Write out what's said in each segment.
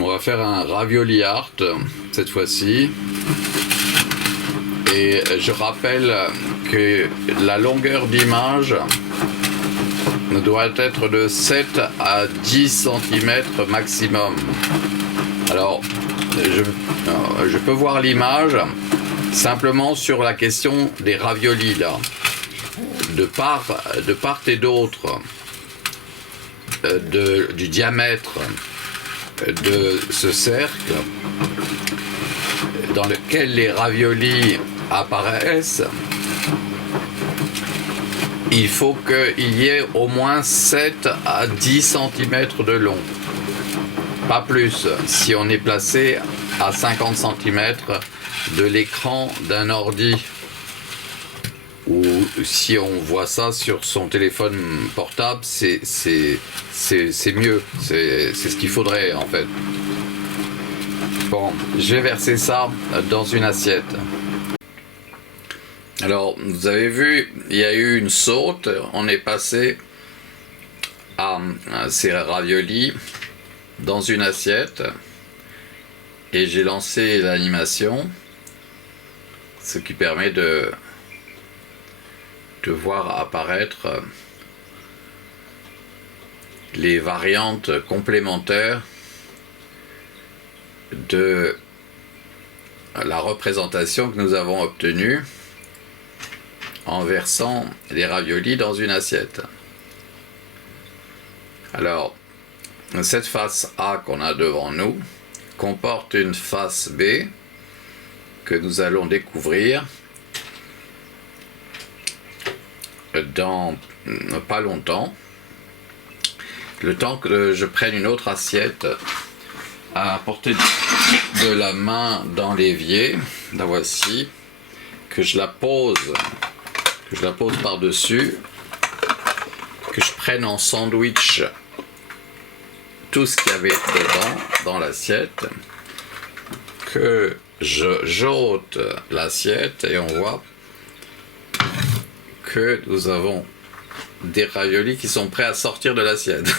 On va faire un ravioli art cette fois-ci. Et je rappelle que la longueur d'image doit être de 7 à 10 cm maximum. Alors, je peux voir l'image simplement sur la question des raviolis là. De part et d'autre du diamètre de ce cercle dans lequel les raviolis apparaissent, il faut qu'il y ait au moins 7 à 10 cm de long. Pas plus si on est placé à 50 cm de l'écran d'un ordi, ou si on voit ça sur son téléphone portable, c'est mieux, c'est ce qu'il faudrait en fait. Bon, je vais verser ça dans une assiette. Alors, vous avez vu, il y a eu une saute, on est passé à ces raviolis dans une assiette et j'ai lancé l'animation, ce qui permet de voir apparaître les variantes complémentaires de la représentation que nous avons obtenue en versant les raviolis dans une assiette. Alors, cette face A qu'on a devant nous comporte une face B que nous allons découvrir dans pas longtemps, le temps que je prenne une autre assiette à portée de la main dans l'évier. La voici, que je la pose par-dessus, que je prenne en sandwich tout ce qu'il y avait dedans dans l'assiette, que j'ôte l'assiette et on voit que nous avons des raviolis qui sont prêts à sortir de l'assiette.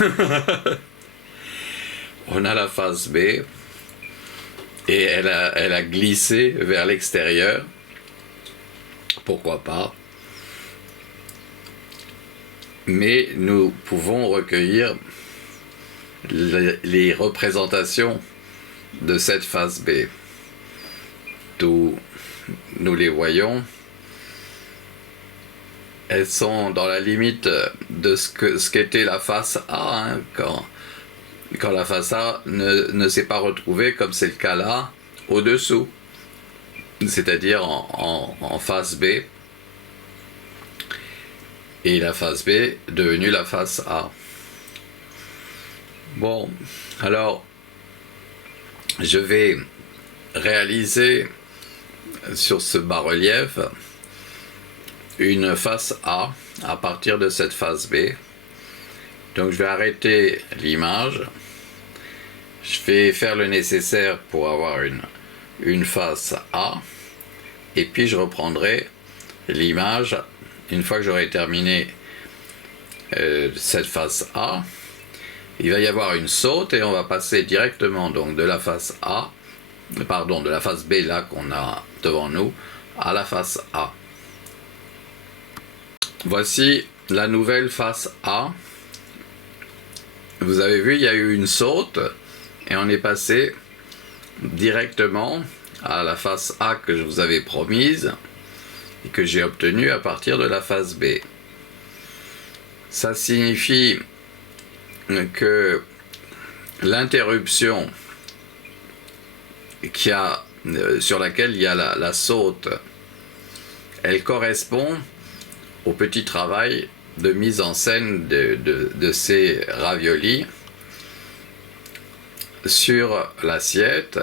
On a la face B et elle a glissé vers l'extérieur. Pourquoi pas? Mais nous pouvons recueillir les représentations de cette face B. D'où nous les voyons. Elles sont dans la limite de ce qu'était la face A, hein, quand la face A ne s'est pas retrouvée, comme c'est le cas là, au-dessous, c'est-à-dire en face B, et la face B devenue la face A. Bon, alors, je vais réaliser sur ce bas-relief une face A à partir de cette face B. Donc je vais arrêter l'image, je vais faire le nécessaire pour avoir une face A, et puis je reprendrai l'image une fois que j'aurai terminé cette face A. Il va y avoir une saute et on va passer directement donc de la face A, pardon, de la face B là qu'on a devant nous, à la face A. Voici la nouvelle face A. Vous avez vu, il y a eu une saute et on est passé directement à la face A que je vous avais promise et que j'ai obtenue à partir de la face B. Ça signifie que l'interruption sur laquelle il y a la saute, elle correspond au petit travail de mise en scène de ces raviolis sur l'assiette,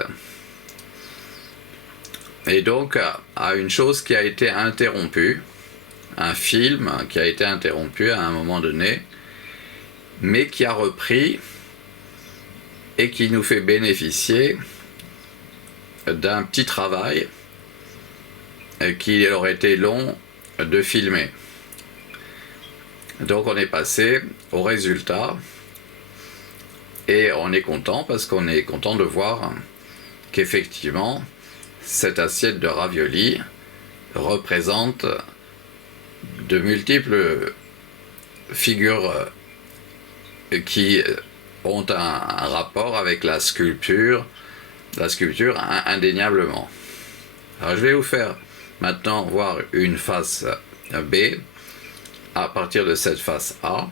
et donc à une chose qui a été interrompue, un film qui a été interrompu à un moment donné, mais qui a repris et qui nous fait bénéficier d'un petit travail qu'il aurait été long de filmer. Donc on est passé au résultat Et on est content parce qu'on est content de voir qu'effectivement, cette assiette de raviolis représente de multiples figures qui ont un rapport avec la sculpture indéniablement. Alors je vais vous faire maintenant voir une face B à partir de cette face A.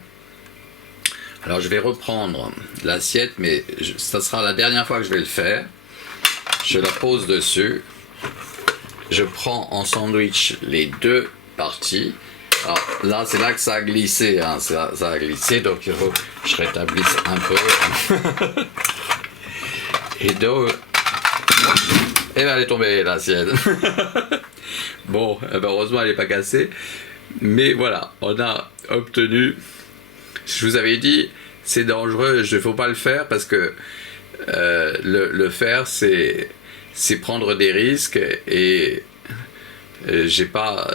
Alors je vais reprendre l'assiette, mais ça sera la dernière fois que je vais le faire. Je la pose dessus. Je prends en sandwich les deux parties. Alors là, c'est là que ça a glissé. Hein. Ça a glissé, donc il faut que je rétablisse un peu. Et donc... Et bien elle est tombée l'assiette. Bon, heureusement elle n'est pas cassée. Mais voilà, on a obtenu... Je vous avais dit, c'est dangereux, il ne faut pas le faire parce que le faire, c'est prendre des risques et j'ai pas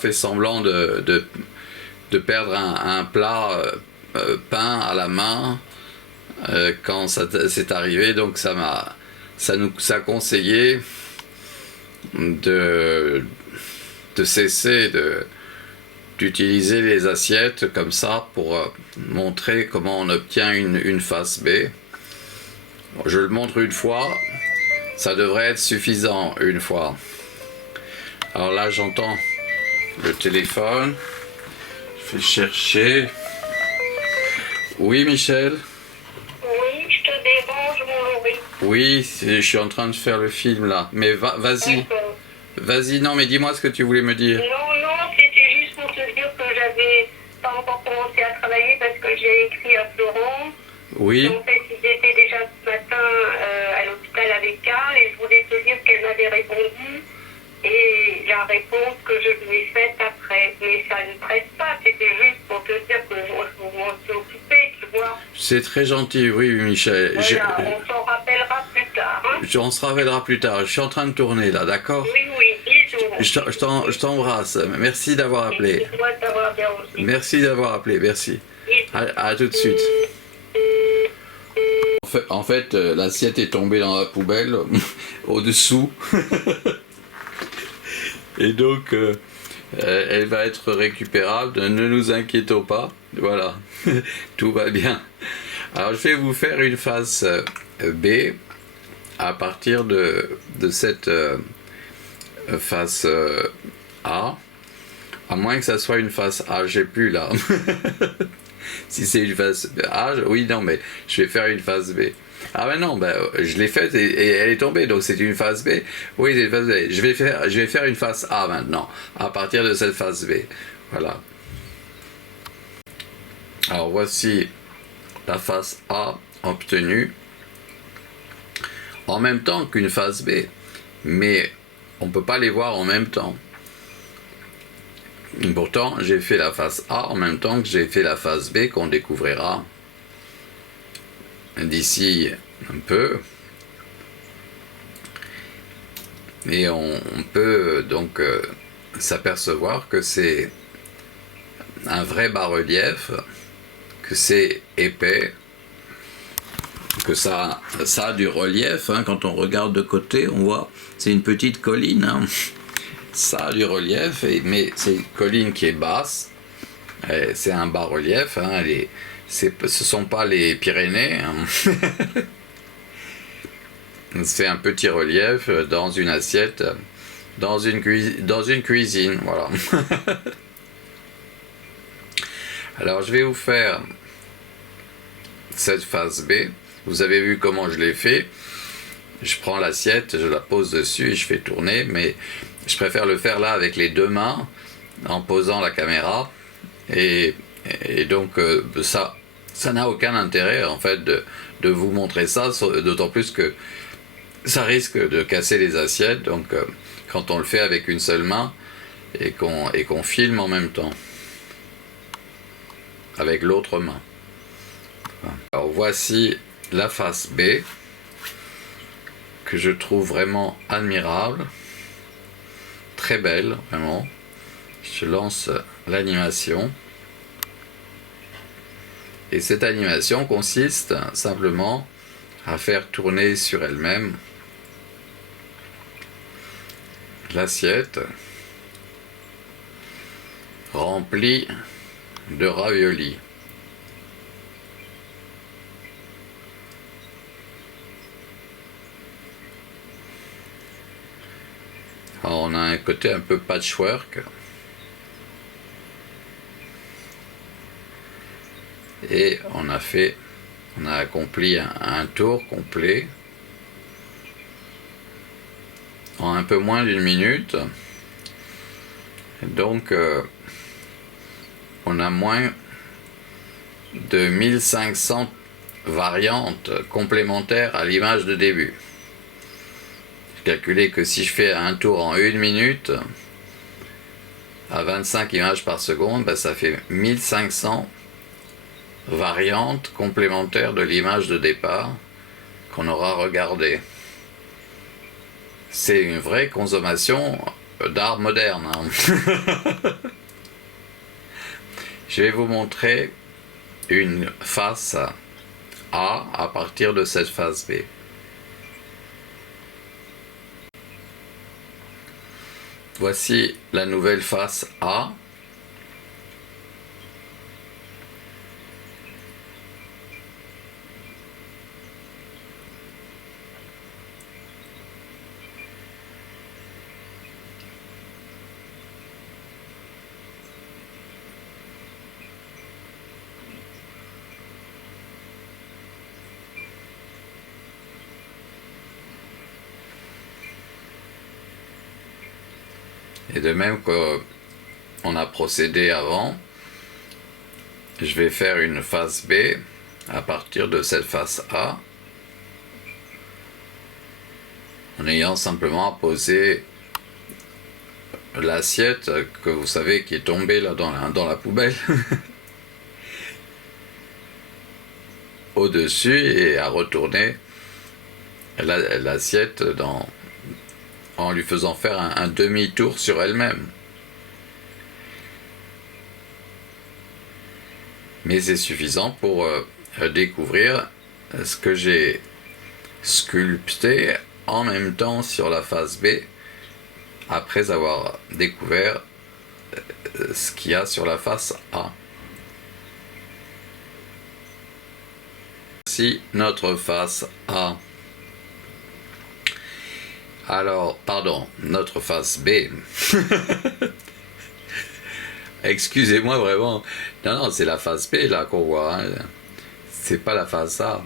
fait semblant de perdre un plat peint à la main quand ça s'est arrivé, donc ça a conseillé de cesser d'utiliser les assiettes comme ça pour montrer comment on obtient une face B. Je le montre une fois, ça devrait être suffisant une fois. Alors là j'entends le téléphone, je vais chercher. Oui Michel? Oui, je te dérange mon Laurie. Oui, je suis en train de faire le film là, mais vas-y. Vas-y, non mais dis-moi ce que tu voulais me dire. Non, c'était juste pour te dire que j'avais pas encore commencé à travailler parce que j'ai écrit à Florence. Oui. En fait, ils étaient déjà ce matin à l'hôpital avec Carl et je voulais te dire qu'elle m'avait répondu et la réponse que je lui ai faite après. Mais ça ne presse pas, c'était juste pour te dire que je m'en suis occupée, tu vois. C'est très gentil, oui Michel. Voilà, on s'en rappellera plus tard. Hein. On se rappellera plus tard. Je suis en train de tourner là, d'accord? Oui, bisous. Je t'embrasse. Merci d'avoir appelé. Et moi de t'avoir bien aussi. Merci d'avoir appelé, merci. À tout de suite. En fait, l'assiette est tombée dans la poubelle, au-dessous. Et donc, elle va être récupérable. Ne nous inquiétons pas. Voilà, tout va bien. Alors, je vais vous faire une face B à partir de cette face A. À moins que ça soit une face A, j'ai plus là. Si c'est une face A, oui, non, mais je vais faire une face B. Ah ben non, je l'ai faite et elle est tombée, donc c'est une face B. Oui, c'est une face B. Je vais faire une face A maintenant, à partir de cette face B. Voilà. Alors voici la face A obtenue en même temps qu'une face B, mais on ne peut pas les voir en même temps. Pourtant, j'ai fait la face A en même temps que j'ai fait la face B qu'on découvrira d'ici un peu. Et on peut donc s'apercevoir que c'est un vrai bas-relief, que c'est épais, que ça a du relief. Hein. Quand on regarde de côté, on voit, c'est une petite colline. Hein. Ça a du relief, mais c'est une colline qui est basse. C'est un bas-relief. Hein. Ce ne sont pas les Pyrénées. Hein. C'est un petit relief dans une assiette, dans une cuisine. Voilà. Alors je vais vous faire cette face B. Vous avez vu comment je l'ai fait. Je prends l'assiette, je la pose dessus et je fais tourner, mais je préfère le faire là avec les deux mains en posant la caméra et donc ça n'a aucun intérêt en fait de vous montrer ça, d'autant plus que ça risque de casser les assiettes, donc quand on le fait avec une seule main et qu'on filme en même temps avec l'autre main. Alors voici la face B que je trouve vraiment admirable, très belle vraiment. Je lance l'animation Et cette animation consiste simplement à faire tourner sur elle-même l'assiette remplie de raviolis. Alors on a un côté un peu patchwork. Et on a accompli un tour complet en un peu moins d'une minute. Donc on a moins de 1500 variantes complémentaires à l'image de début. J'ai calculé que si je fais un tour en 1 minute à 25 images par seconde, ben ça fait 1500 variantes complémentaires de l'image de départ qu'on aura regardée. C'est une vraie consommation d'art moderne. Je vais vous montrer une face A à partir de cette face B. Voici la nouvelle face A. Et de même qu'on a procédé avant, je vais faire une face B à partir de cette face A, en ayant simplement posé l'assiette que vous savez qui est tombée là dans la poubelle au-dessus et à retourner l'assiette en lui faisant faire un demi-tour sur elle-même. Mais c'est suffisant pour découvrir ce que j'ai sculpté en même temps sur la face B, après avoir découvert ce qu'il y a sur la face A. Voici notre face A. Alors, pardon, notre face B. Excusez-moi vraiment. Non, c'est la face B là qu'on voit. Hein. C'est pas la face A.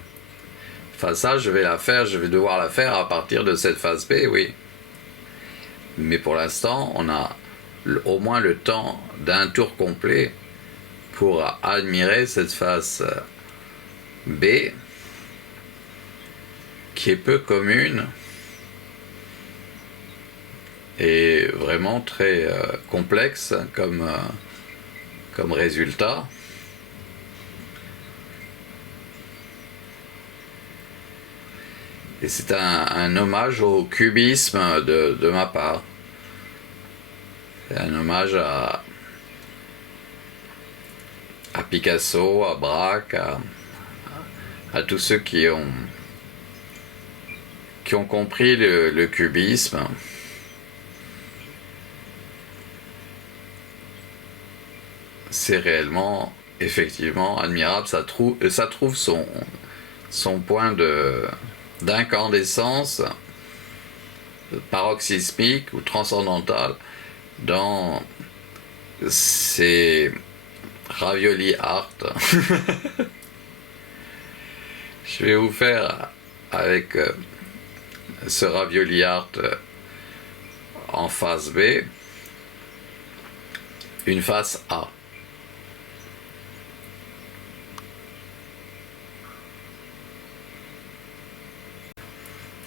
Face A, je vais devoir la faire à partir de cette face B, oui. Mais pour l'instant, on a au moins le temps d'un tour complet pour admirer cette face B qui est peu commune et vraiment très complexe comme résultat. Et c'est un hommage au cubisme de ma part. C'est un hommage à Picasso, à Braque, à tous ceux qui ont compris le cubisme. C'est réellement, effectivement, admirable. Ça trouve son point d'incandescence paroxysmique ou transcendantale dans ces ravioli art. Je vais vous faire avec ce ravioli art en face B une face A.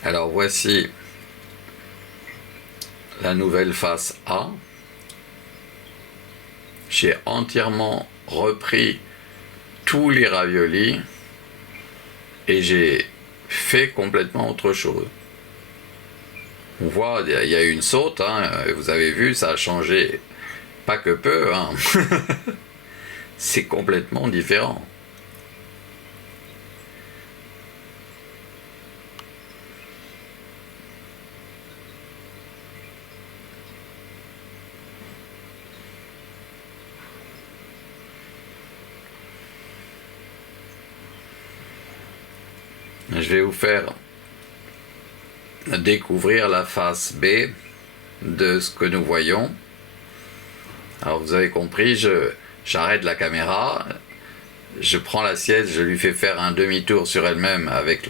Alors voici la nouvelle face A. J'ai entièrement repris tous les raviolis et j'ai fait complètement autre chose. On voit, il y a eu une saute, hein, vous avez vu, ça a changé pas que peu, hein. C'est complètement différent. je vais vous faire découvrir la face B de ce que nous voyons. Alors vous avez compris, j'arrête la caméra, je prends l'assiette, je lui fais faire un demi-tour sur elle-même avec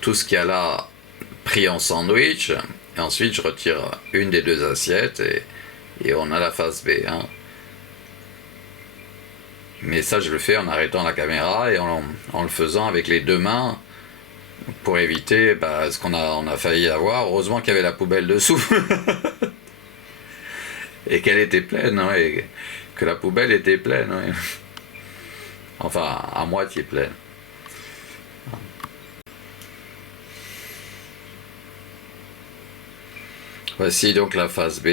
tout ce qu'il y a là pris en sandwich, et ensuite je retire une des deux assiettes et on a la face B. Hein. Mais ça je le fais en arrêtant la caméra et en le faisant avec les deux mains pour éviter ce qu'on a failli avoir. Heureusement qu'il y avait la poubelle dessous et qu'elle était pleine, ouais, que la poubelle était pleine. Ouais. Enfin, à moitié pleine. Voici donc la face B.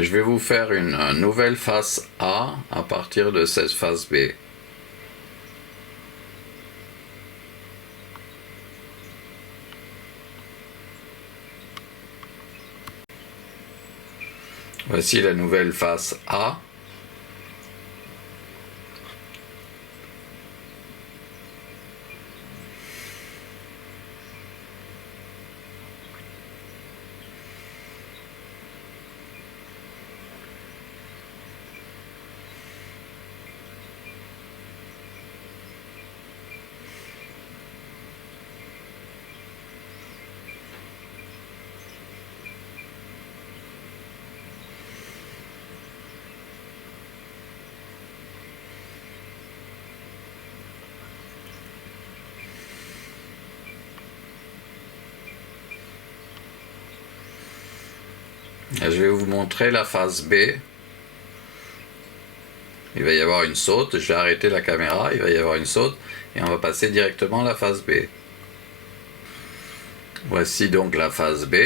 Je vais vous faire une nouvelle face A à partir de cette face B. Voici la nouvelle face A. Je vais vous montrer la face B. Il va y avoir une saute, je vais arrêter la caméra, il va y avoir une saute et on va passer directement à la face B. Voici donc la face B.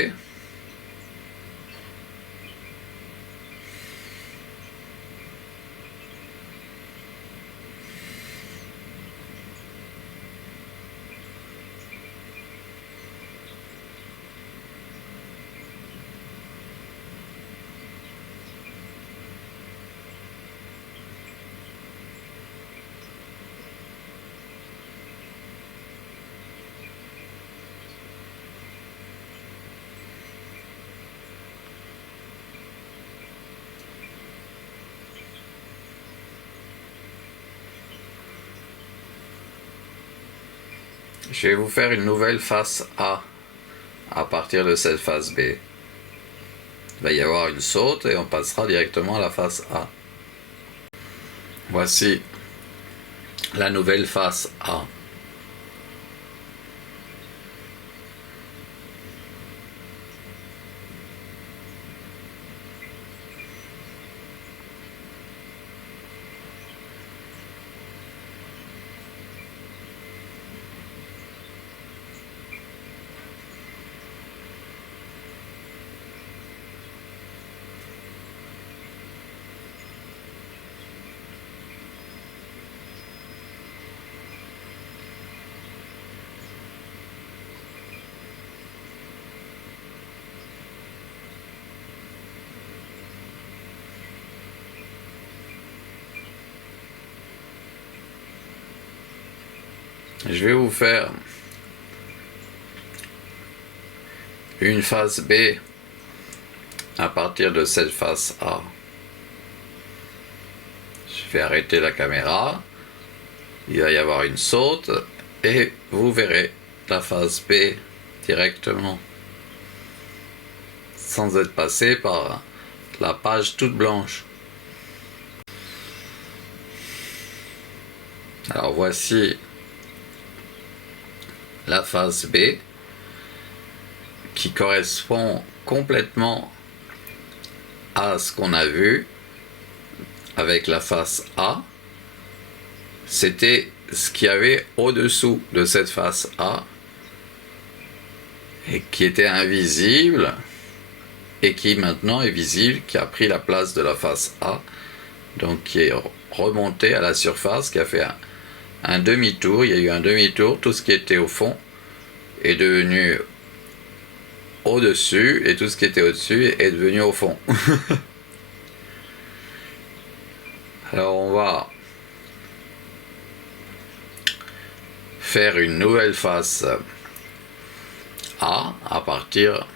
Je vais vous faire une nouvelle face A à partir de cette face B. Il va y avoir une saute et on passera directement à la face A. Voici la nouvelle face A. Je vais vous faire une face B à partir de cette face A. Je vais arrêter la caméra, il va y avoir une saute et vous verrez la face B directement sans être passé par la page toute blanche. Alors voici la face B qui correspond complètement à ce qu'on a vu avec la face A, c'était ce qu'il y avait au-dessous de cette face A et qui était invisible et qui maintenant est visible, qui a pris la place de la face A, donc qui est remonté à la surface, qui a fait un demi-tour. Il y a eu un demi-tour, tout ce qui était au fond est devenu au-dessus et tout ce qui était au-dessus est devenu au fond. Alors on va faire une nouvelle face A à partir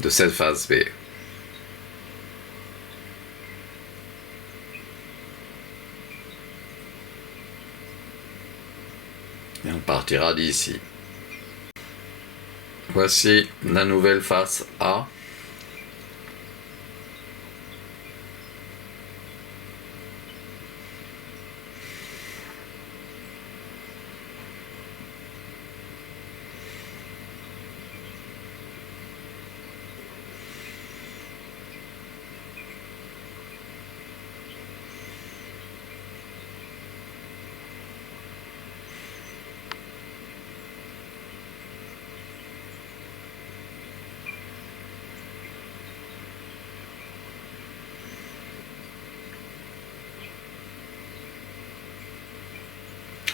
de cette face B. Et on partira d'ici. Voici la nouvelle face A.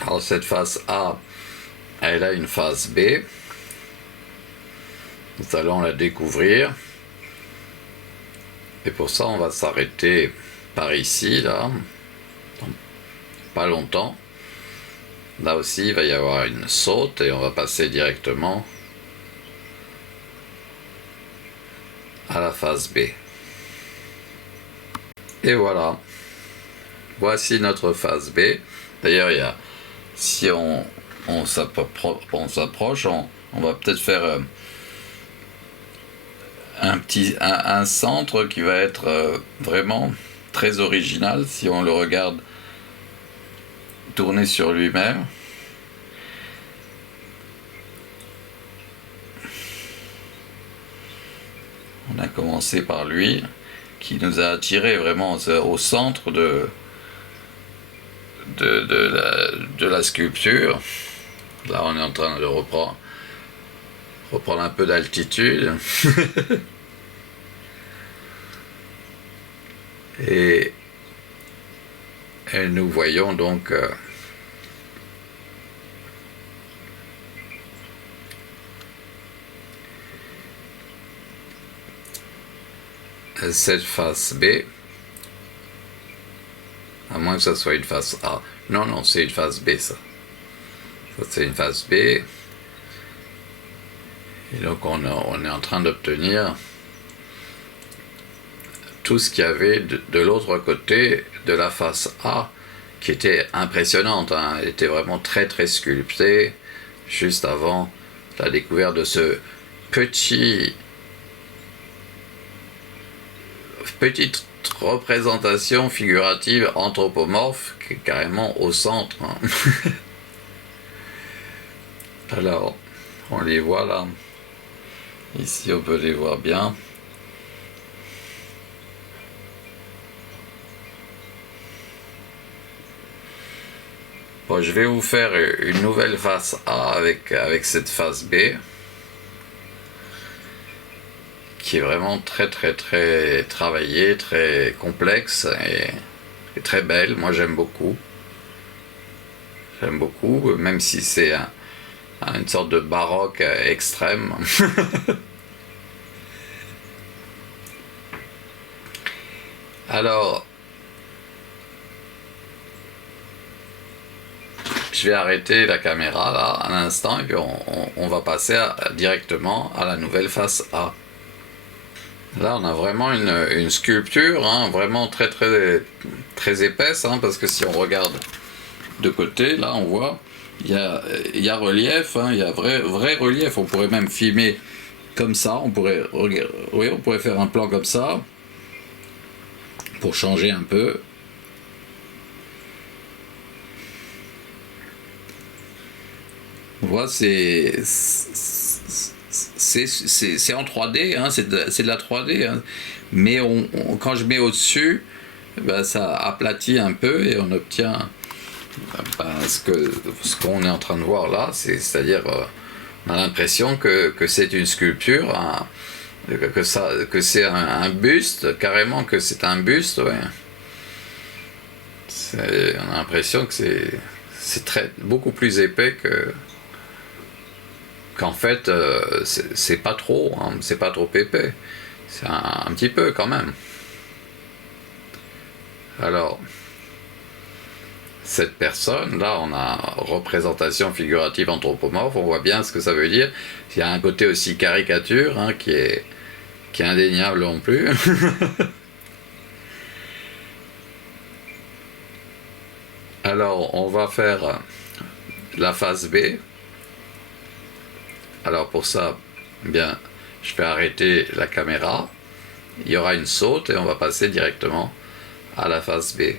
Alors cette face A, elle a une face B. Nous allons la découvrir. Et pour ça, on va s'arrêter par ici, là. Pas longtemps. Là aussi, il va y avoir une saute et on va passer directement à la face B. Et voilà. Voici notre face B. D'ailleurs, il y a, si on s'approche, on va peut-être faire un centre qui va être vraiment très original si on le regarde tourner sur lui-même. On a commencé par lui, qui nous a attiré vraiment au centre de la sculpture. Là, on est en train de reprendre un peu d'altitude. et nous voyons donc cette face B, à moins que ça soit une face A. Non, c'est une face B, ça. Ça, c'est une face B. Et donc, on est en train d'obtenir tout ce qu'il y avait de l'autre côté de la face A, qui était impressionnante, hein. Elle était vraiment très très sculptée, juste avant la découverte de ce petite représentation figurative anthropomorphe qui est carrément au centre, hein. Alors, on les voit là. Ici, on peut les voir bien. Bon, je vais vous faire une nouvelle face A avec cette face B, qui est vraiment très très très travaillée, très complexe et très belle. Moi, j'aime beaucoup. J'aime beaucoup, même si c'est une sorte de baroque extrême. Alors, je vais arrêter la caméra là un instant et puis on va passer directement à la nouvelle face A. Là, on a vraiment une sculpture, hein, vraiment très très très épaisse, hein, parce que si on regarde de côté, là, on voit il y a relief, hein, il y a vrai relief. On pourrait même filmer comme ça. On pourrait faire un plan comme ça pour changer un peu. On voit, c'est en 3D, hein, c'est de la 3D, hein. Mais quand je mets au-dessus, ben, ça aplatit un peu et on obtient ben, ce qu'on est en train de voir là, c'est-à-dire on a l'impression que c'est une sculpture, que c'est un buste, carrément que c'est un buste, ouais. On a l'impression que c'est beaucoup plus épais qu'en fait c'est pas trop, hein, c'est pas trop épais, c'est un petit peu quand même. Alors cette personne là, on a représentation figurative anthropomorphe, on voit bien ce que ça veut dire. Il y a un côté aussi caricature, hein, qui est indéniable non plus. Alors on va faire la phase B. Alors pour ça, bien, je vais arrêter la caméra, il y aura une saute et on va passer directement à la phase B.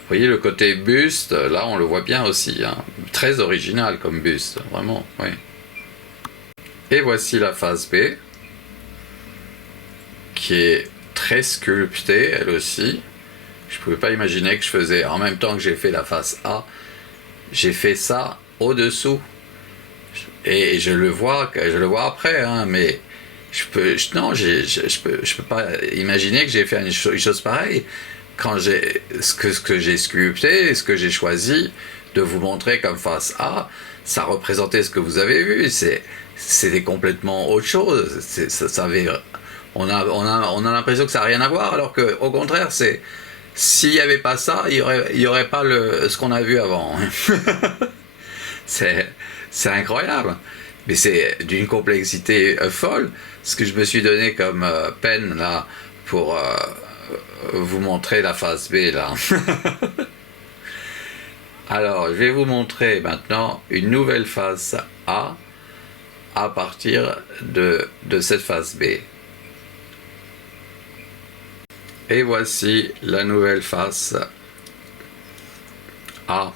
Vous voyez le côté buste, là on le voit bien aussi, hein, très original comme buste, vraiment, oui. Et voici la phase B, qui est très sculptée elle aussi. Je ne pouvais pas imaginer que je faisais, en même temps que j'ai fait la phase A, j'ai fait ça au-dessous. Et je le vois après, hein, mais je peux pas imaginer que j'ai fait une chose pareille. Quand ce que j'ai sculpté, ce que j'ai choisi de vous montrer comme face A, ça représentait ce que vous avez vu. C'était complètement autre chose. On a l'impression que ça n'a rien à voir, alors que au contraire, s'il n'y avait pas ça, il y aurait pas ce qu'on a vu avant. c'est incroyable, mais c'est d'une complexité folle. Ce que je me suis donné comme peine là pour vous montrer la phase B là. Alors, je vais vous montrer maintenant une nouvelle phase A à partir de cette phase B. Et voici la nouvelle face A.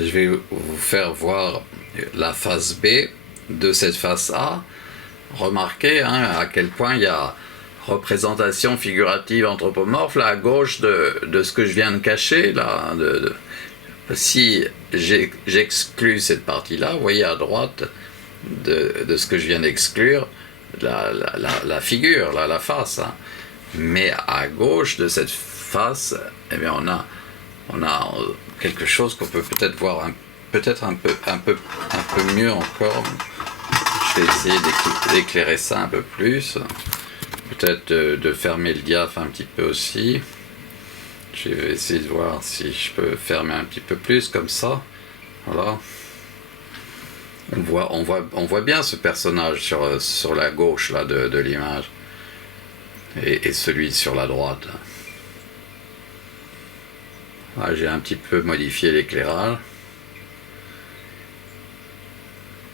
Je vais vous faire voir la phase B de cette phase A. Remarquez, hein, à quel point il y a représentation figurative anthropomorphe là à gauche de ce que je viens de cacher là. Si j'exclus cette partie-là, vous voyez à droite de ce que je viens d'exclure, la figure, là, la face. Hein. Mais à gauche de cette face, eh bien on a quelque chose qu'on peut peut-être voir peut-être un peu mieux encore. Je vais essayer d'éclairer ça un peu plus. Peut-être de fermer le diaph un petit peu aussi. Je vais essayer de voir si je peux fermer un petit peu plus comme ça. Voilà. On voit bien ce personnage sur la gauche là, de l'image. Et celui sur la droite. Ah, j'ai un petit peu modifié l'éclairage.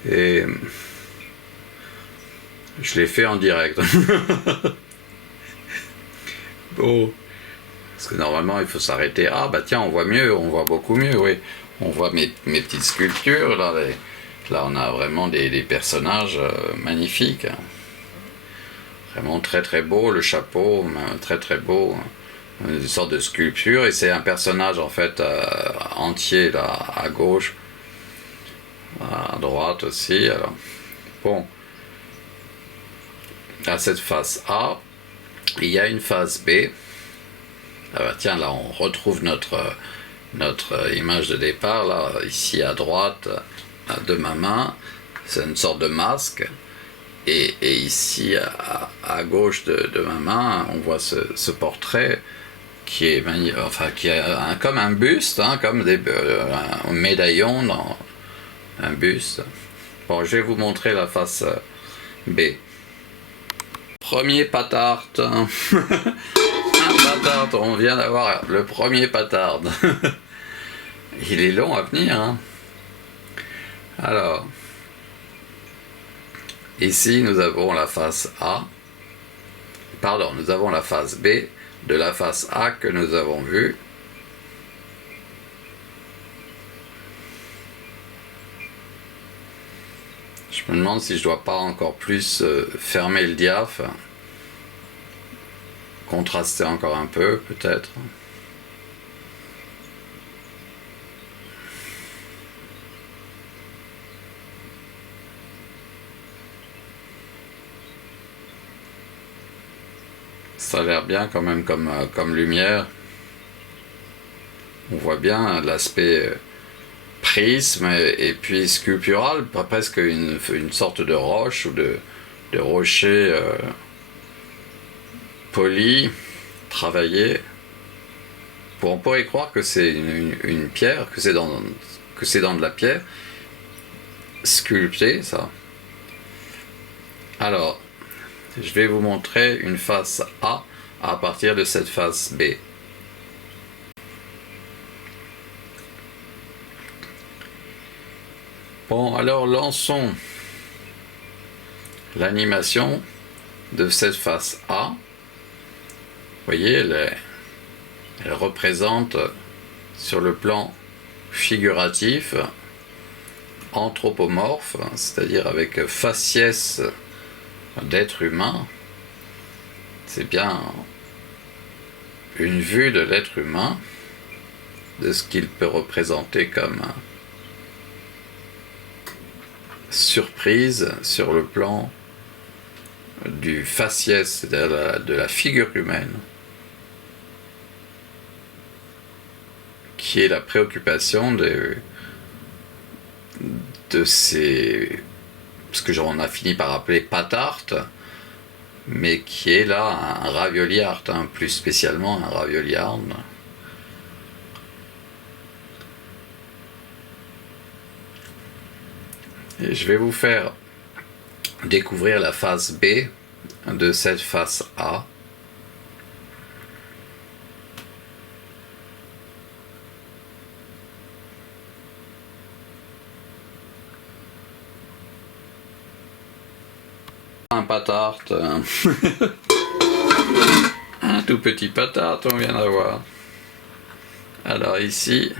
Et je l'ai fait en direct. Bon. Parce que normalement il faut s'arrêter. Ah bah tiens, on voit mieux, on voit beaucoup mieux, oui. On voit mes petites sculptures, là. Là on a vraiment des personnages magnifiques. Vraiment très très beau, le chapeau, très très beau. Une sorte de sculpture, et c'est un personnage en fait entier là à gauche, à droite aussi. Alors bon, à cette face A, il y a une face B. Ah bah tiens, là on retrouve notre image de départ là, ici à droite de ma main, c'est une sorte de masque. Et ici à gauche de ma main, on voit ce portrait qui est enfin qui a comme un buste, hein, comme un médaillon dans un buste. Bon, je vais vous montrer la face B. Premier patard. Un patard, on vient d'avoir le premier patard. Il est long à venir, hein. Alors, ici nous avons la face A. Pardon, nous avons la face B de la face A que nous avons vue. Je me demande si je dois pas encore plus fermer le diaph, contraster encore un peu peut-être. Ça a l'air bien quand même comme lumière. On voit bien l'aspect prisme et puis sculptural, presque une sorte de roche ou de rocher poli, travaillé. On pourrait croire que c'est une pierre, que c'est dans de la pierre sculptée, ça. Alors, je vais vous montrer une face A à partir de cette face B. Bon, alors lançons l'animation de cette face A. Vous voyez, elle représente sur le plan figuratif, anthropomorphe, c'est-à-dire avec faciès d'être humain. C'est bien une vue de l'être humain, de ce qu'il peut représenter comme surprise sur le plan du faciès, c'est-à-dire de la figure humaine, qui est la préoccupation de ces, ce que on a fini par appeler patart, mais qui est là un ravioliard, hein, plus spécialement un ravioliard. Et je vais vous faire découvrir la face B de cette face A. Un patart, un tout petit patart, on vient d'avoir. Alors ici,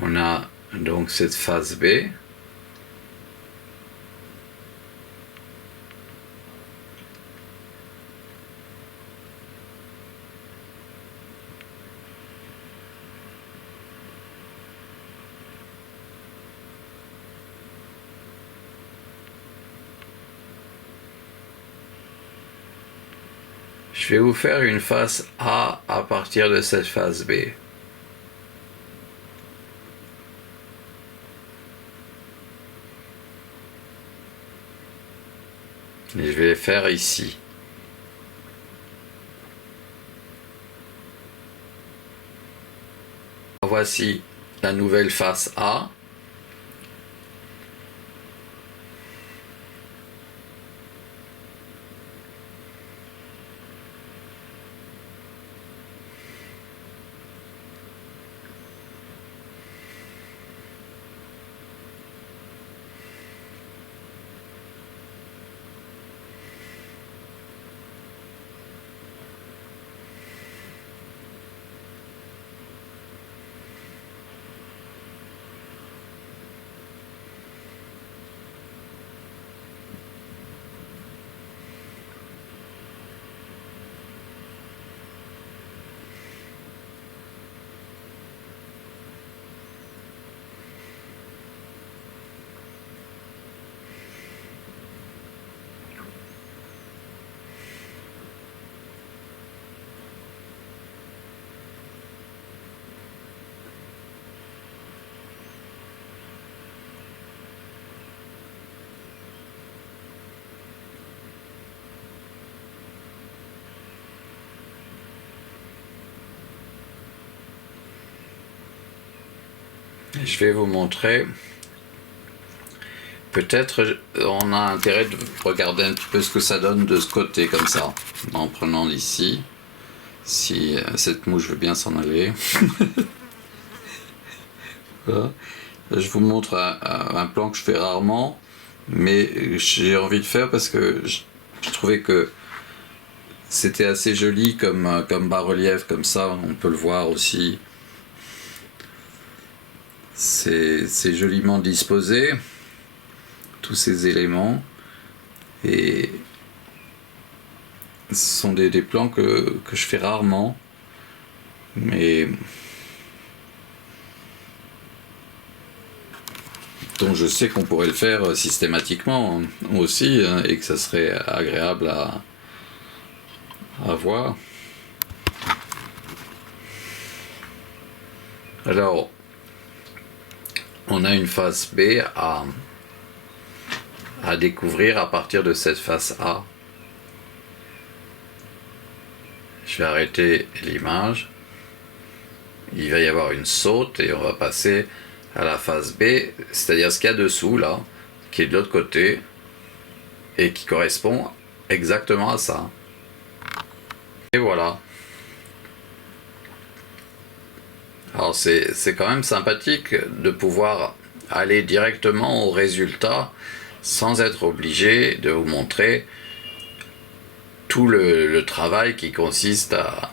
on a donc cette face B. Je vais vous faire une face A à partir de cette face B. Et je vais les faire ici. Voici la nouvelle face A. Je vais vous montrer. Peut-être on a intérêt de regarder un petit peu ce que ça donne de ce côté comme ça, en prenant d'ici. Si cette mouche veut bien s'en aller. Voilà. Je vous montre un plan que je fais rarement, mais j'ai envie de faire parce que je trouvais que c'était assez joli comme bas-relief, comme ça, on peut le voir aussi. C'est joliment disposé, tous ces éléments, et ce sont des plans que je fais rarement, mais dont je sais qu'on pourrait le faire systématiquement aussi, hein, et que ça serait agréable à voir. Alors, on a une face B à découvrir à partir de cette face A. Je vais arrêter l'image. Il va y avoir une saute et on va passer à la face B, c'est-à-dire ce qu'il y a dessous là, qui est de l'autre côté et qui correspond exactement à ça. Et voilà. Alors c'est quand même sympathique de pouvoir aller directement au résultat sans être obligé de vous montrer tout le travail qui consiste à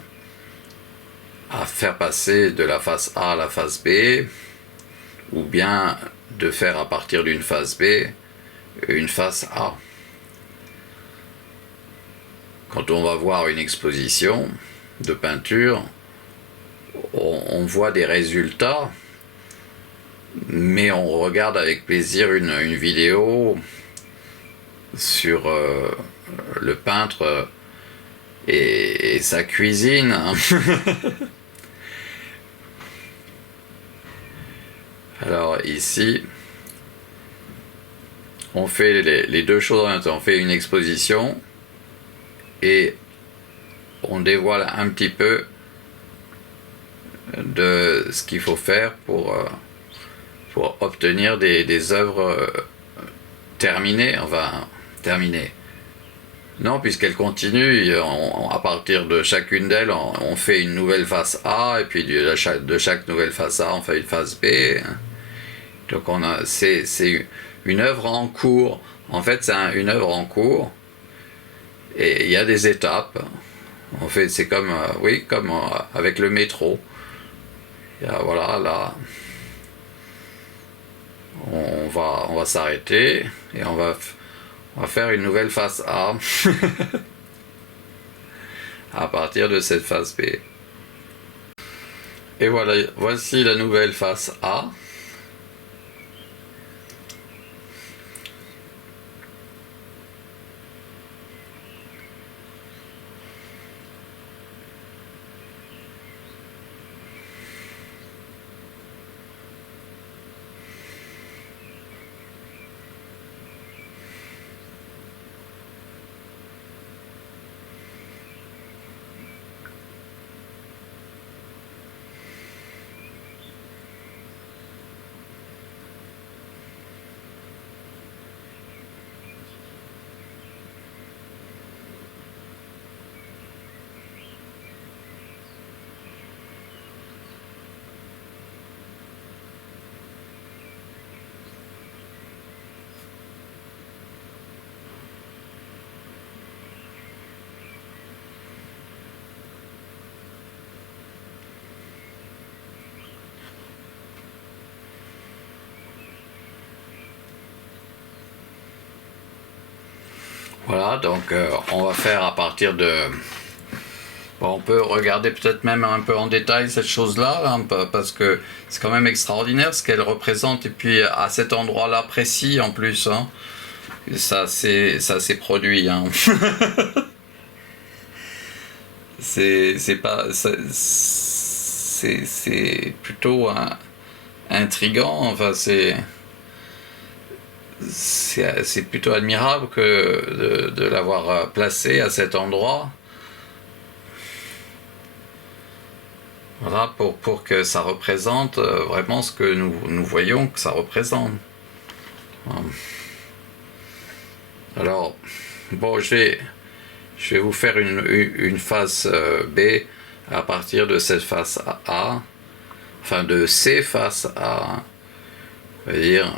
faire passer de la face A à la face B, ou bien de faire à partir d'une face B une face A. Quand on va voir une exposition de peinture, on voit des résultats, mais on regarde avec plaisir une vidéo sur le peintre et sa cuisine. Alors ici, on fait les deux choses en même temps. On fait une exposition et on dévoile un petit peu de ce qu'il faut faire pour obtenir des œuvres terminées, enfin terminées. Non, puisqu'elles continuent, à partir de chacune d'elles, on fait une nouvelle face A, et puis de chaque nouvelle face A, on fait une face B. Donc c'est une œuvre en cours. En fait, c'est une œuvre en cours, et il y a des étapes. En fait, c'est comme, comme avec le métro. Voilà, là, on va s'arrêter, et on va faire une nouvelle face A à partir de cette face B. Et voilà, voici la nouvelle face A. Voilà, donc on va faire à partir de... Bon, on peut regarder peut-être même un peu en détail cette chose-là, hein, parce que c'est quand même extraordinaire ce qu'elle représente, et puis à cet endroit-là précis en plus, hein, ça s'est produit. Hein. c'est pas... C'est plutôt intriguant, enfin c'est plutôt admirable que de l'avoir placé à cet endroit. Voilà, pour que ça représente vraiment ce que nous voyons que ça représente. Alors, bon, je vais vous faire une face B à partir de cette face A, enfin de ces faces A. C'est-à-dire,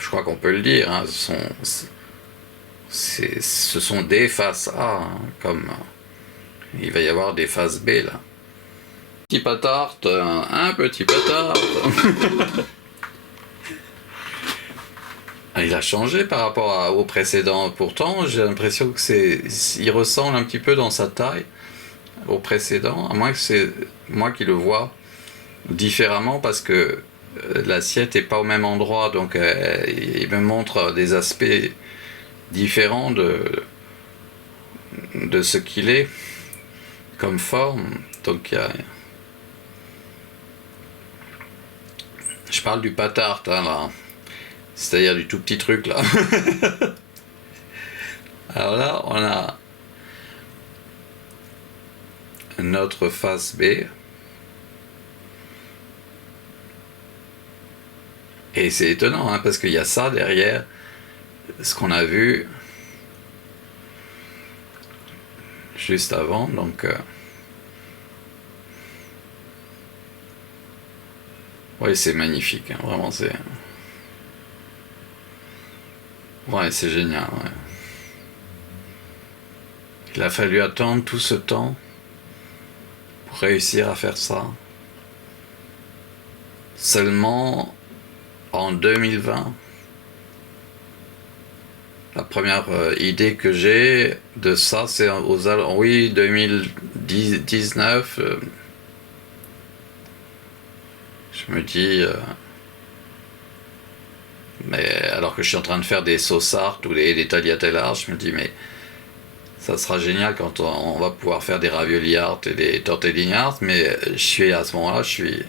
je crois qu'on peut le dire, hein, ce sont des faces A, hein, comme il va y avoir des faces B là. Petit patard, un petit patard. Il a changé par rapport au précédent. Pourtant, j'ai l'impression que il ressemble un petit peu dans sa taille au précédent, à moins que c'est moi qui le vois différemment parce que l'assiette est pas au même endroit, donc il me montre des aspects différents de ce qu'il est comme forme. Donc je parle du patard, hein, là. C'est-à-dire du tout petit truc là. Alors là, on a notre face B. Et c'est étonnant, hein, parce qu'il y a ça derrière, ce qu'on a vu juste avant. Donc, oui, c'est magnifique, hein, vraiment, c'est... Ouais, c'est génial. Ouais. Il a fallu attendre tout ce temps pour réussir à faire ça. Seulement en 2020, la première idée que j'ai de ça, c'est oui, 2019. Je me dis... mais alors que je suis en train de faire des sauces art ou des tagliatelles art, je me dis mais ça sera génial quand on va pouvoir faire des raviolis art et des tortellini art, mais à ce moment-là, je suis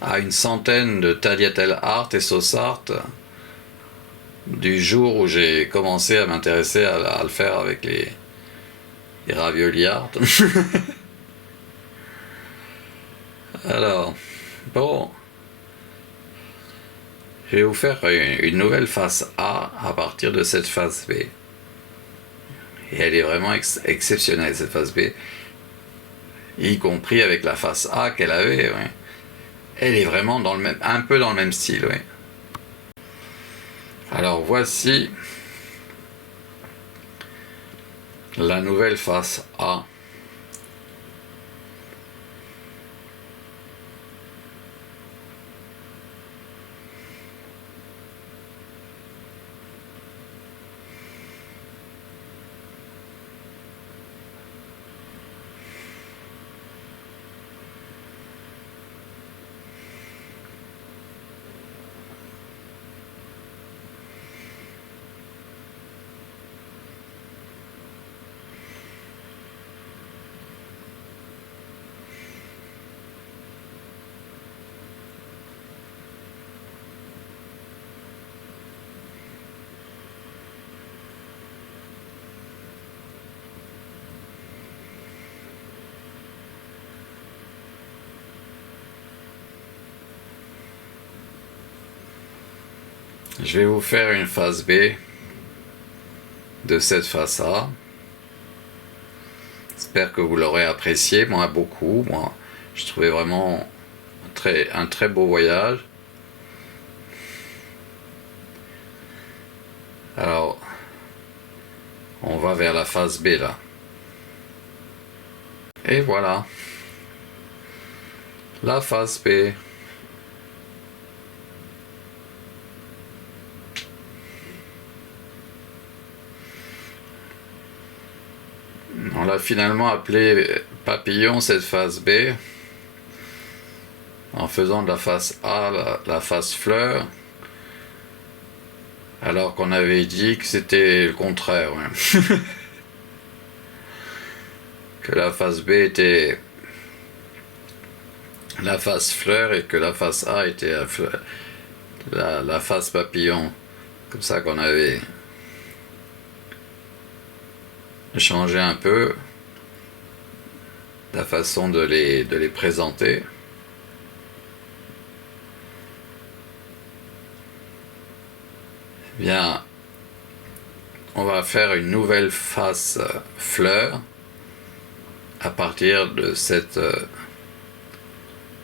à une centaine de tagliatelles art et sauces art du jour où j'ai commencé à m'intéresser à le faire avec les raviolis art. Alors, bon... Je vais vous faire une nouvelle face A à partir de cette face B. Et elle est vraiment exceptionnelle, cette face B. Y compris avec la face A qu'elle avait. Ouais. Elle est vraiment un peu dans le même style. Ouais. Alors voici la nouvelle face A. Je vais vous faire une face B de cette face A. J'espère que vous l'aurez apprécié, moi beaucoup. Moi, je trouvais vraiment un très beau voyage. Alors, on va vers la face B là. Et voilà. La face B. On l'a finalement appelé papillon cette face B, en faisant de la face A la face fleur, alors qu'on avait dit que c'était le contraire. Ouais. Que la face B était la face fleur et que la face A était la face papillon. Comme ça qu'on avait changé un peu. la façon de les présenter. Bien, on va faire une nouvelle face fleur à partir de cette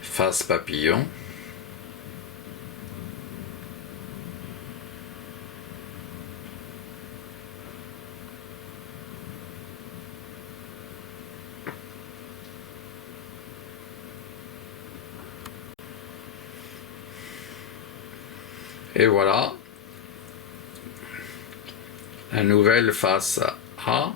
face papillon. Et voilà, la nouvelle face A.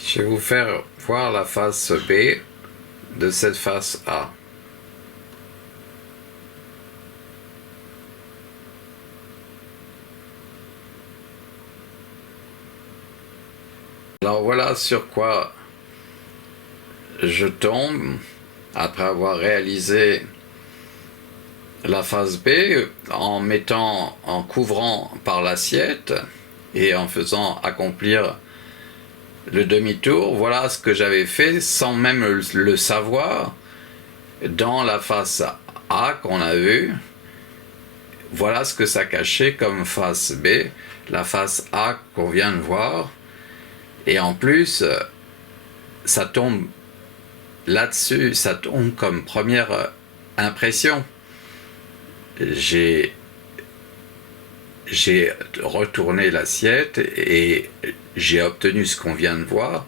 Je vais vous faire voir la face B de cette face A. Alors voilà sur quoi je tombe après avoir réalisé la face B en couvrant par l'assiette et en faisant accomplir le demi-tour. Voilà ce que j'avais fait sans même le savoir dans la face A qu'on a vue. Voilà ce que ça cachait comme face B, la face A qu'on vient de voir. Et en plus, ça tombe là-dessus, ça tombe comme première impression. J'ai retourné l'assiette et j'ai obtenu ce qu'on vient de voir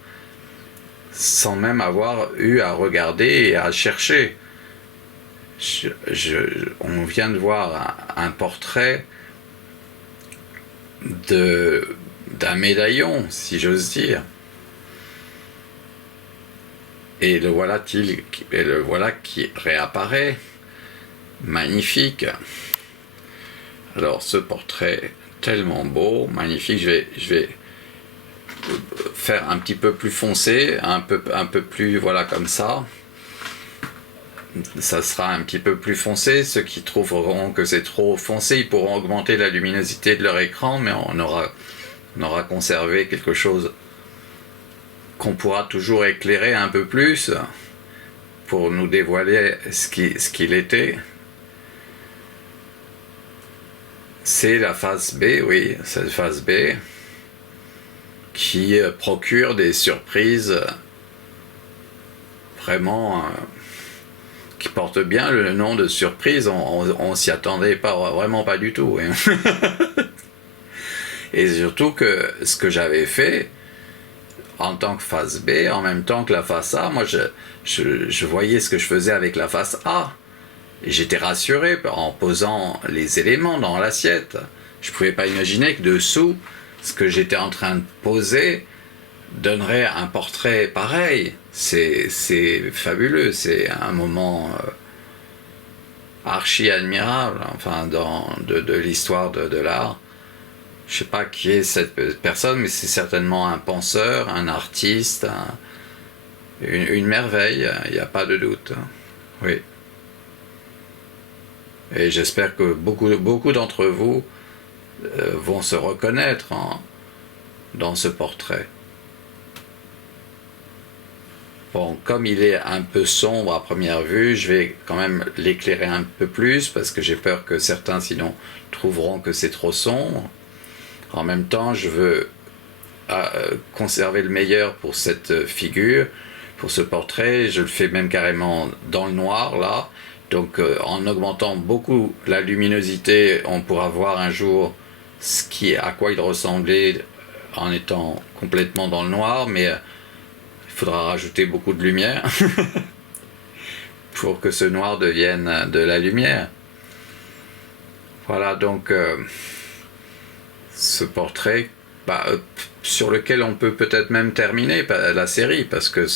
sans même avoir eu à regarder et à chercher. On vient de voir un portrait d'un médaillon, si j'ose dire. Et le voilà qui réapparaît. Magnifique. Alors ce portrait tellement beau, magnifique, je vais faire un petit peu plus foncé, un peu plus, voilà, comme ça. Ça sera un petit peu plus foncé. Ceux qui trouveront que c'est trop foncé, ils pourront augmenter la luminosité de leur écran, mais on aura conservé quelque chose qu'on pourra toujours éclairer un peu plus pour nous dévoiler ce qu'il était. C'est la face B, oui, cette face B qui procure des surprises vraiment qui portent bien le nom de surprise. On s'y attendait vraiment pas du tout. Hein. Et surtout que ce que j'avais fait en tant que face B, en même temps que la face A, moi je voyais ce que je faisais avec la face A. Et j'étais rassuré en posant les éléments dans l'assiette. Je ne pouvais pas imaginer que dessous, ce que j'étais en train de poser donnerait un portrait pareil. C'est fabuleux, c'est un moment archi admirable, enfin, de l'histoire de l'art. Je ne sais pas qui est cette personne, mais c'est certainement un penseur, un artiste, une merveille, il n'y a pas de doute. Oui. Et j'espère que beaucoup d'entre vous vont se reconnaître dans ce portrait. Bon, comme il est un peu sombre à première vue, je vais quand même l'éclairer un peu plus parce que j'ai peur que certains, sinon, trouveront que c'est trop sombre. En même temps, je veux conserver le meilleur pour cette figure. pour ce portrait. Je le fais même carrément dans le noir là. Donc en augmentant beaucoup la luminosité, on pourra voir un jour à quoi il ressemblait en étant complètement dans le noir, mais il faudra rajouter beaucoup de lumière pour que ce noir devienne de la lumière. Voilà, donc ce portrait sur lequel on peut peut-être même terminer la série, parce que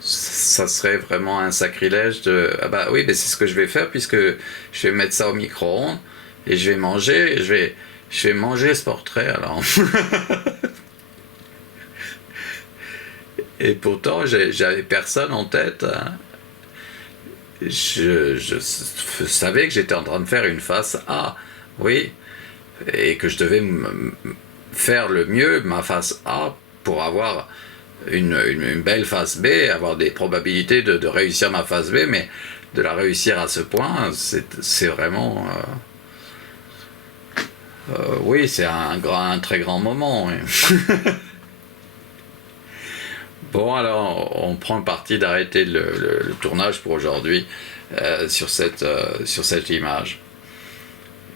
ça serait vraiment un sacrilège de... Ah bah oui, mais c'est ce que je vais faire, puisque je vais mettre ça au micro-ondes et je vais manger, je vais manger ce portrait alors. Et pourtant, j'avais personne en tête. Hein. Je savais que j'étais en train de faire une face A, oui, et que je devais faire le mieux ma face A pour avoir une belle face B, avoir des probabilités de réussir ma face B, mais de la réussir à ce point, c'est vraiment... oui, c'est un très grand moment. Oui. Bon, alors, on prend le parti d'arrêter le tournage pour aujourd'hui sur cette image.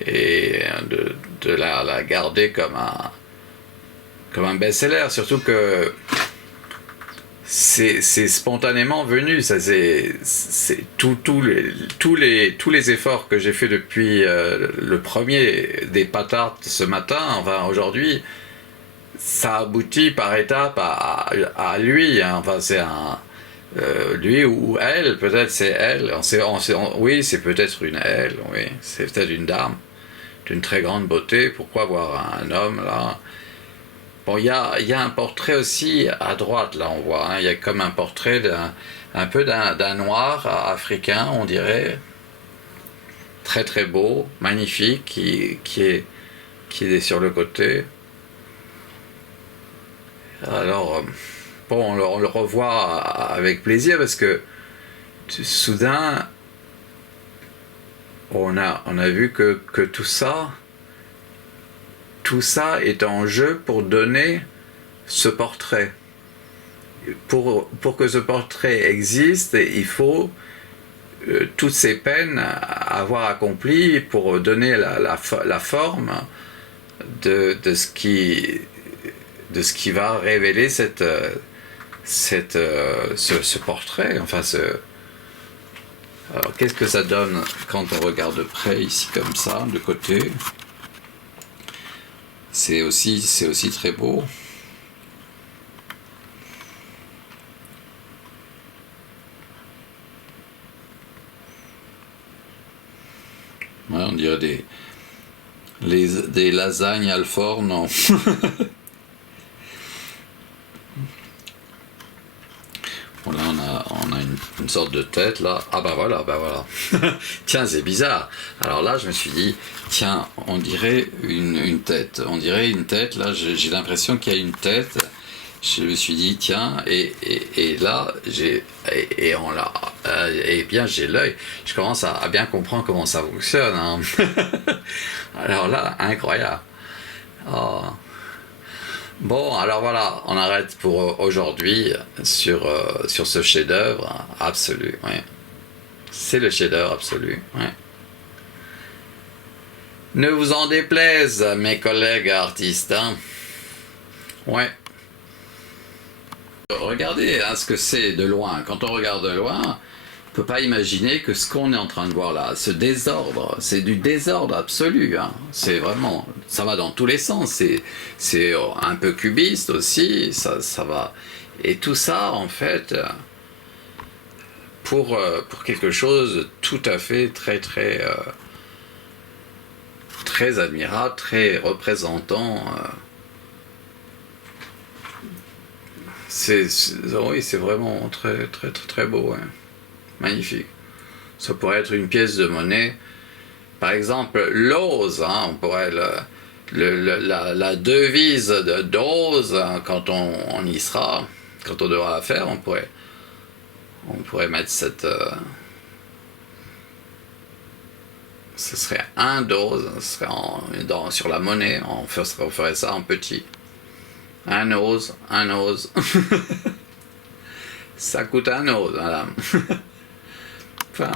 Et de la garder comme un best-seller, surtout que c'est spontanément venu. Ça, c'est tous les efforts que j'ai fait depuis le premier des patates ce matin, enfin aujourd'hui, ça aboutit par étapes à lui. Hein. Enfin, c'est lui ou elle, peut-être c'est elle. Oui, c'est peut-être une elle. Oui, c'est peut-être une dame d'une très grande beauté. Pourquoi voir un homme là? Bon, il y a un portrait aussi à droite, là, on voit. Hein, il y a comme un portrait un peu d'un noir africain, on dirait. Très très beau, magnifique, qui est sur le côté. Alors, bon, on le revoit avec plaisir parce que soudain, on a vu que tout ça est en jeu pour donner ce portrait. Pour que ce portrait existe, il faut toutes ces peines à avoir accomplies pour donner la forme de ce qui va révéler ce portrait. Enfin, alors, qu'est-ce que ça donne quand on regarde de près, ici, comme ça, de côté? C'est aussi très beau. Ouais, on dirait des lasagnes al forno. Bon, là, on a une sorte de tête, là. Ah bah voilà. Tiens, c'est bizarre. Alors là, je me suis dit, tiens, on dirait une tête. On dirait une tête, là, j'ai l'impression qu'il y a une tête. Je me suis dit, tiens, et là, bien, j'ai l'œil. Je commence à bien comprendre comment ça fonctionne. Hein. Alors là, incroyable. Oh. Bon, alors voilà, on arrête pour aujourd'hui sur ce chef-d'œuvre absolu. Ouais. C'est le chef-d'œuvre absolu. Ouais. Ne vous en déplaise, mes collègues artistes. Hein. Ouais. Regardez hein, ce que c'est de loin. Quand on regarde de loin, on ne peut pas imaginer que ce qu'on est en train de voir là, ce désordre, c'est du désordre absolu. Hein. C'est vraiment, ça va dans tous les sens. C'est un peu cubiste aussi. Ça va. Et tout ça, en fait, pour quelque chose de tout à fait très admirable, très représentant. Oui, c'est vraiment très beau, ouais. Magnifique. Ça pourrait être une pièce de monnaie. Par exemple, l'ose, hein, on pourrait la devise de dose, hein, quand on y sera, quand on devra la faire, on pourrait mettre cette... ce serait un dose, ce serait sur la monnaie, on ferait ça en petit. Un ose. Ça coûte un os, madame. Enfin...